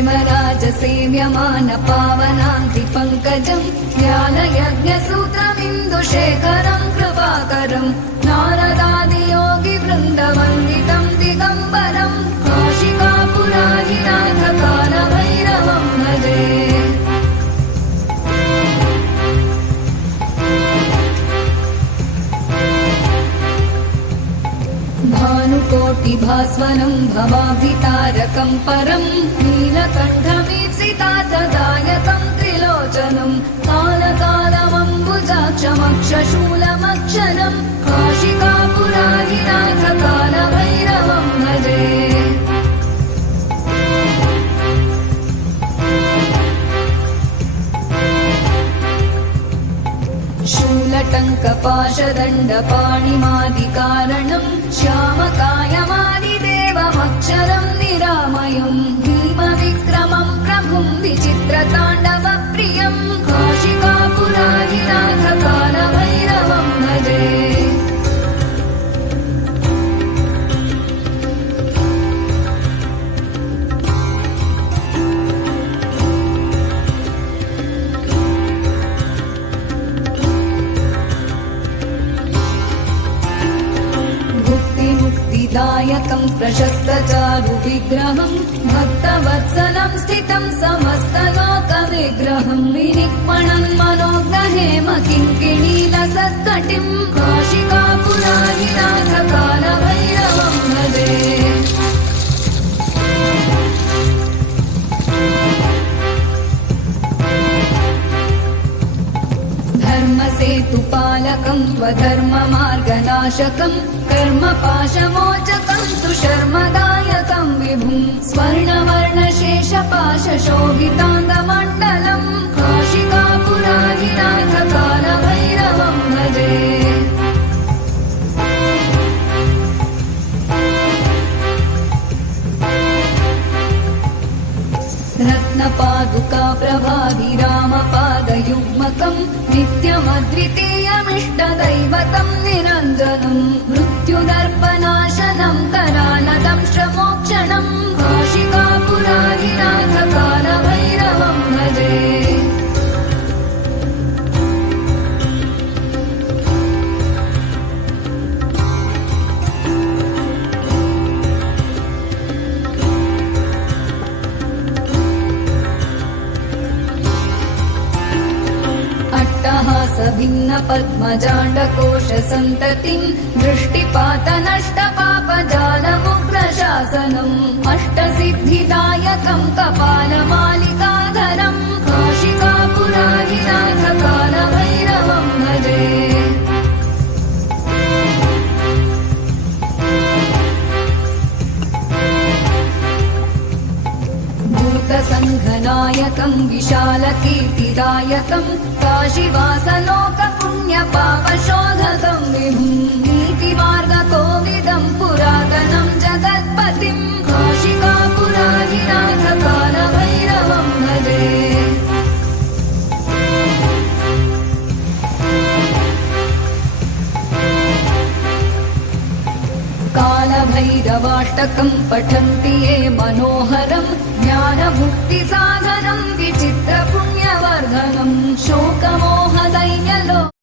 हेमराजसेव्यमान पावनाङ्घ्रिपङ्कजम् ज्ञानयज्ञसूत्रमिन्दुशेखरम् कृपाकरम् नारदादियोगिवृन्दवन्दितम् दिगम्बरम् काशिकापुराधिनाथकालभैरवम् भजे। भानुकोटिभास्वरम् भवाब्धितारकम् परम् नीलकण्ठमीप्सितार्थदायकम् त्रिलोचनम् कालकालमम्बुजाक्षमक्षशूलमक्षरम् काशिकापुराधिनाथकालभैरवम् भजे। शूलटङ्कपाशदण्डपाणिमादिकारणम् श्यामकायमादिदेवमक्षरम् निरामयम् भीमविक्रमम् प्रभुम् विचित्रताण्डवप्रियम् काशिकापुराधिनाथकालभैरवम् भजे। दायकम् प्रशस्तचारु विग्रहम् भक्तवत्सलम् स्थितम् समस्तलोकविग्रहम् विनिक्मणम् मनोग्रहेम किङ्किणीलसत्कटिम् काशिकापुराधिनाथकालभैरवम् भजे। धर्मसेतुपालकम् त्वधर्ममार्गनाशकम् कर्मपाशमोचकम् सुशर्मदायकम् विभुम् स्वर्णवर्णशेषपाशशोभिताङ्गमण्डलम् काशिकापुराधिनाथकालभैरवम् भजे। रत्नपादुका प्रभाभिरामपादयुग्मकम् नित्यमद्वितीयमिष्टदैवतम् निरञ्जनम् मृत्युदर्पनाशनम् करालदंष्ट्रमोक्षणम् काशिकापुराधिनाथकालभैरवम् भजे। भिन्न पद्मजाण्डकोशसन्ततिम् दृष्टिपातनष्टपापजालमुग्रशासनम् अष्टसिद्धिदायकम् कपालमालिकाधरम् काशिकापुराधिनाथकालभैरवम् भजे। भूतसङ्घनायकम् विशालकीर्तिदायकम् काशीवासलोकपुण्यपापशोधकम् विभुम् नीतिमार्गकोविदम् पुरातनम् जगत्पतिम् काशिकापुराधिनाथकालभैरवम् भजे। कालभैरवाष्टकम् पठन्ति ये मनोहरम् ज्ञानमुक्तिसाधनम् विचित्रपुण्यवर्धनम् शोकमो